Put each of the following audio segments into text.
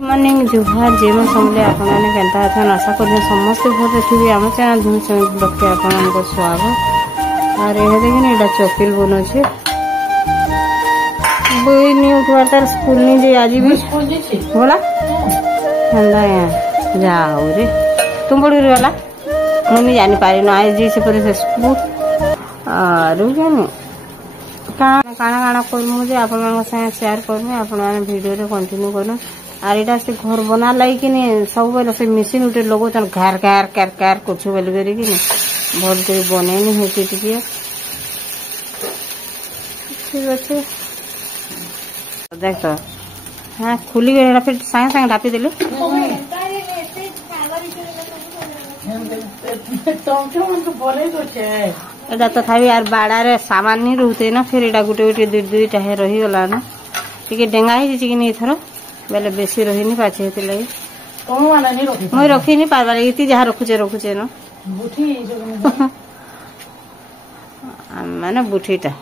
Morning जुहार जे मैं समले आपण माने केनता अथन आशा कर समस्त भल थे आम चैनल झुम ब्लॉग के आपण स्वागत। और ये देखिए एटा चपिल बनछे बोई नी उठवार तार स्कूल नहीं जे आज भी स्कूल जे बोला हंदा जाओ रे तुम बड़ी रे वाला मुनी जानी पारी न आज जे से पर से स्कूल और जानी काना काना कर मुझे आपण मन संग शेयर करमी आपण माने वीडियो रे कंटिन्यू करू। और इटा से घर बना लाई कि सब बेले से मशीन उठे लोग घर घर कार कार कुछ बोल करी कि भल कर बने नहीं होती टिके ठीक अच्छे देख तो हाँ खुली गई फिर सागे सागे ढापी देले एटा तथापि यार बाड़ा सामान नहीं रोते ना फिर एटा गोटे गोटे दुईटा रही गला ना टिके डेंगा ही कि नहीं थरो बेले बेसी रही नहीं पाछे हेते लगी मैं रखी नहीं पारबार इति जहाँ रखुचे न माने बुठीटा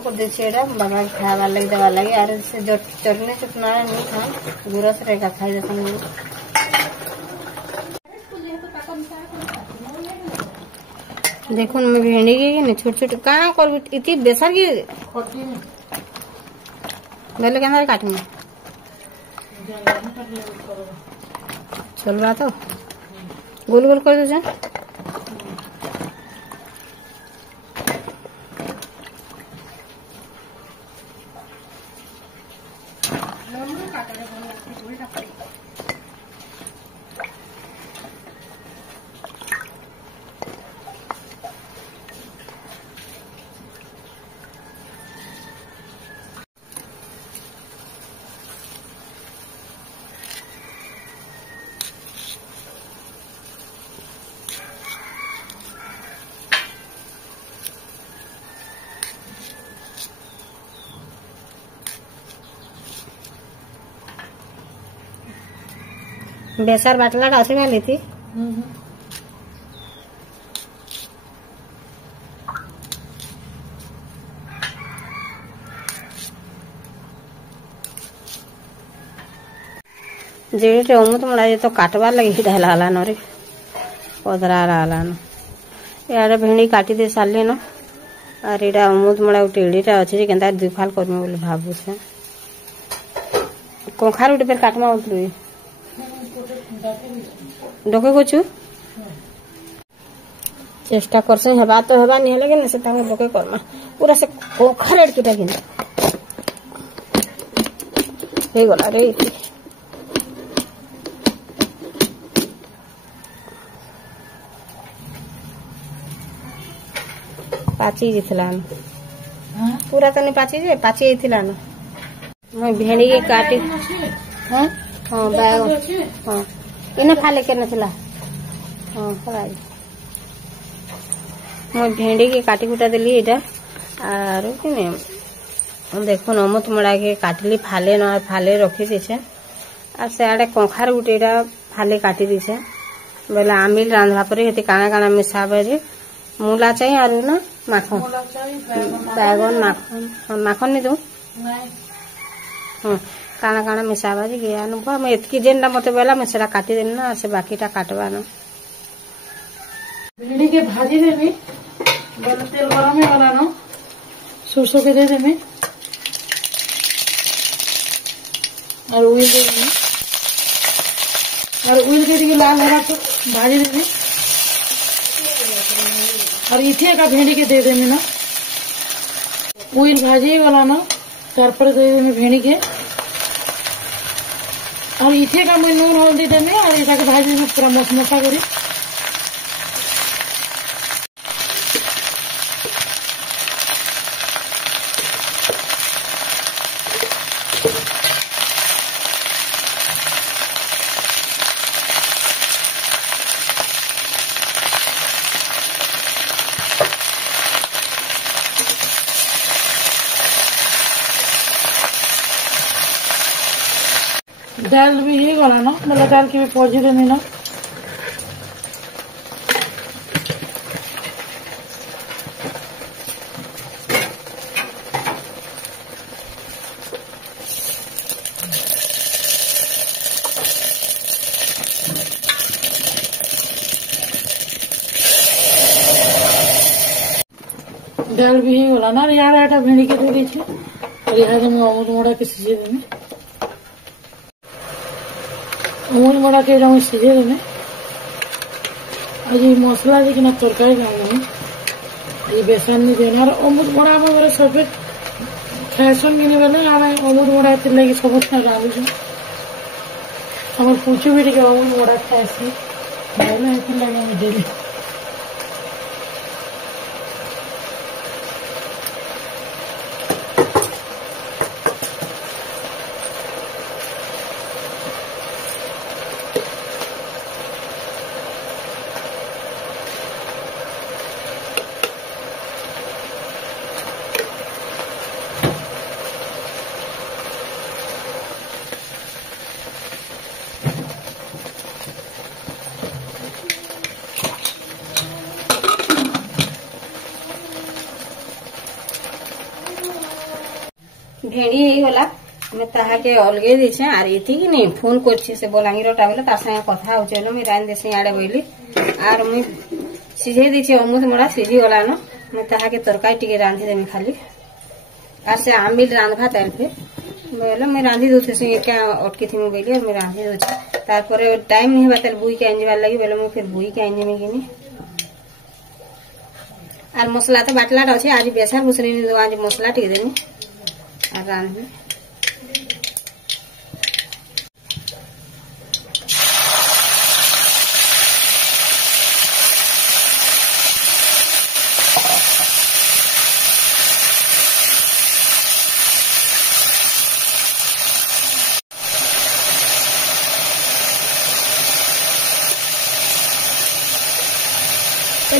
बाबा खावा लगी दवा लगी और से चटनी चटना नहीं खा गुरस रहेगा खाई जैसा देखो मैं भेंडी की छोट छोट काना कर इति बेसर की बेले क्या काटना चलवा तो गोल गोल कर दो बेसर बाटला डालती मैं लेती जेड़े अमुत मुड़ा तो काटवार लगी ढहला न रे पधरा रहा न यार भेड़ी काटी दे सारे न और यहाँ अमुत मुड़ा टेढ़ीटा अच्छे के दुई फाल करमी बोली भावुँ कंखार गोटे फेर काटमा बोलू डके कछु चेष्टा करसे हेबा तो हेबा नहीं लगे से तांगे डके करमा पूरा से कोखा रेड किटा किन हे गला रे पाची जिथला न पूरा तो नहीं पाची जे पाची जिथला न मैं भेड़ी के काटी हां हां बैग हां इने फाले के नथिला हां पराई मैं भेंडी के काटी कुटा देली एटा आरो किने देखो नमत मड़ा के काटली फाले न फाले रखी दिछे आ से आडे कंखार गुटेटा फाले काटी दिछे बेला आमिल रांधवा परे हेते काना काना मिसाबे जे मूला चाहिए और ना माखन बैगन माखन माखन नहीं दो हां काना काना मिसाबा जी गया न मैं एतकी जेनटा मते बेला मैं सेटा काटी देनी ना से बाकीटा काटवा न भिंडी के भाजी देबी बेले तेल गरम है वाला न सरसों के दे देबी और उइल दे देबी और उइल के दिके लाल हरा तो भाजी देबी और इथे का भिंडी के दे देबी ना उइल भाजी वाला न तार पर दे देबी भिंडी के और इथे का मैं नून हल्दी देने और इटा के भाजी में पूरा मसमसा करी दाल भी ये गला ना मतलब दाल की भी पौजी देनी ना डाल भी गला ना यार एटा भेड़ी के दे दी और यहाँ मुझे अमृत मोड़ा के सीझे देने अमृत मोड़ा के मुझे सीझे देने आज मसला जी ना तरकारी डालना ये बेसन नहीं देना और अमृत मोड़ा में मेरे सब फैशन नहीं बने अमृत मोड़ा लगे सब डालू हमारे पूछू भी टे अमृत मोड़ा खाएसी लगे मुझे भेड़ी गला ताके अलगे दीछे आर इति कि नहीं फोन करछि से बलांगीर टा बेले तार संगे कथा हो चलो मी रान देसी आड़े बोली आर मी सीझे दीछे अमृत मोड़ा सीझी गला न मैं ताके तरकारी टिके रांधी देमी खाली आर से आमिल रांधवा तार पे बोले मैं रांधी दोथे से क्या अटकी थी मैं बोली मैं रांधी दोछ तार पर टाइम नहीं बातल बुई के आंजीवार लगी बोले मैं फिर बुई के आंजी में गिनी आर मसला तो बाटला अच्छे आज बेसर मुसरी दो आज मसला टिके देनी आर रांधी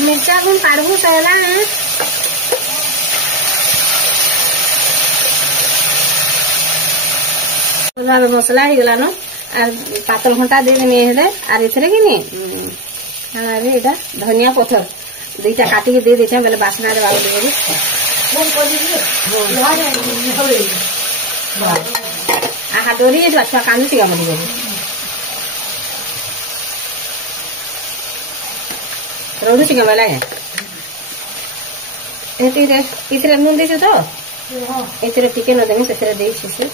मिर्चा गुण काढ़ू पहला है मसला ही गला न आर पातल घंटा दे देने हेले आर इथरे कि नहीं अरे इटा धनिया पत्थर दुईटा काटी के दे देछे बेले बासना रे बाबू देबे आहा डोरी जो अच्छा कानी टिका मडी देबे रोडू चिका बेला है इतरे नून देछु तो इतरे टिके न देमी सेतरे देई छिसे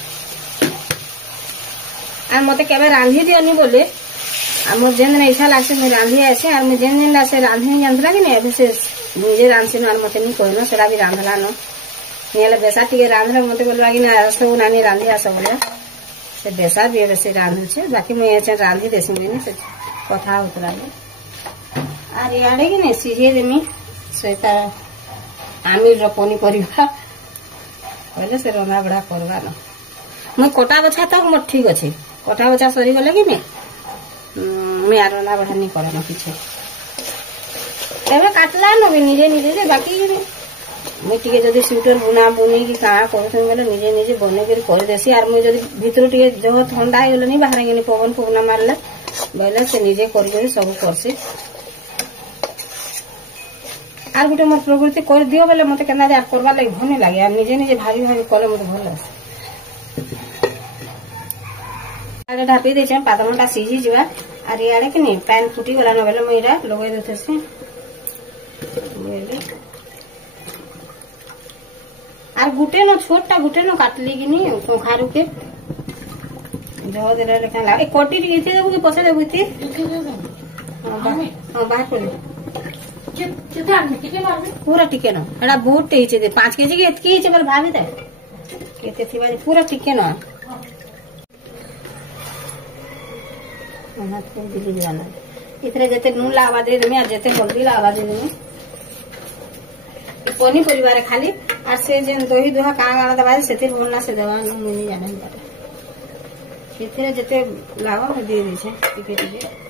आ मते केबे रांधी दियनी बोले आ मोर जेन इच्छा लागसे मैं रांधी आसे आर मैं जेन लासे रांधी नहीं जानला कि नहीं से मुझे रांधसे न मते नहीं कहनो सेरा भी रांधला न नेले बेसा टिके रांधला मते बोलवा कि ना सब नानी रांधी आसे बोले से बेसा भी बेसे रांधु छे बाकी मैं एचे रांधी देसी नहीं से कथा उतरा आर याडे कि नहीं सीझे देमी सेता आमिर रो पनी परिवा बोले से रंधा बड़ा करवा न मैं कोटा बछा तक मोर ठीक अच्छे कोटा बछा सरी गले कि नहीं मैं आर रंधा बड़ा नहीं करे न पीछे एबे काटला न निजे निजे दे बाकी कि मैं टिके जदी स्वेटर बुना बुनी की का करथन बोले निजे निजे बने कर देसी आर मैं जदी भीतर टिके जो ठंडा हो गले नहीं बाहर गेनी पवन पवना मारले बोले से निजे कर सब करसे आर गोटे मोर प्रवृत्ति कर दियो बोले मते केना यार करबा लागि भने लागे आ निजे निजे भारी भारी कले मते भल लागे आरे ढापी देछे पातमटा सीझी जिवा आर याडे कि नहीं पैन फुटी गला न बेले मइरा लगै देते से आर गुटे न छोटा गुटे न काटली कि नहीं कोखारू के जो देले लेखा लागे कोटी टिके देबो कि पसे देबो इति हां बाहर कर पूरा टिके न एडा बहुत टेचे दे 5 केजी के एतकी हिचे बोल भाभी दे केते थिबा पूरा टिके न मना तो दिली जाना इतरे जते नून लावा दे देमे आ जते हल्दी लावा दे देमे पनी परिवार खाली आ से जेन दही दुहा का गाना दबा सेते बोलना से दवा न मुनी जाना बाटे इतरे जते लावा दे दे छे टिके टिके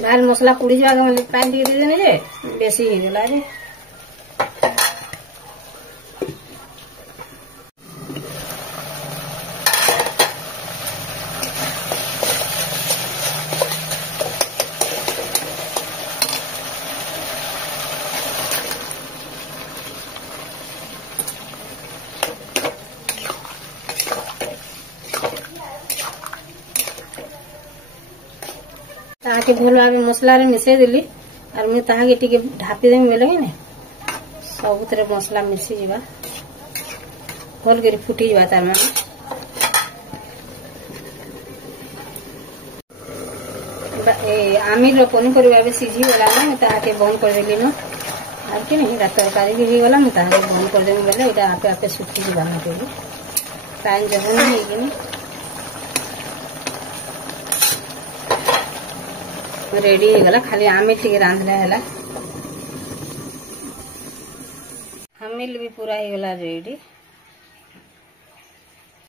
दाल मसला पुड़ी जागा में पानी टिके दे देने जे बेसी ही गला रे ताके भल भाव मसला मिसई देली और मुझे ताके टिके ढापी देमी बेले कि सबुत मसला मिसी जावा भल कर फुटी जावा तार माने आमिर पनीपरिया भी सीझी गला ताके बंद कर देली न और कि नहीं तरकारी भी हो गला ताके बंद कर देमी बेले इटा आपे आपे सुखी जावा टाइम जब नहीं रेडी हो गला खाली आमिर टिके रांधले हला आमिर भी पूरा हो गला रेडी।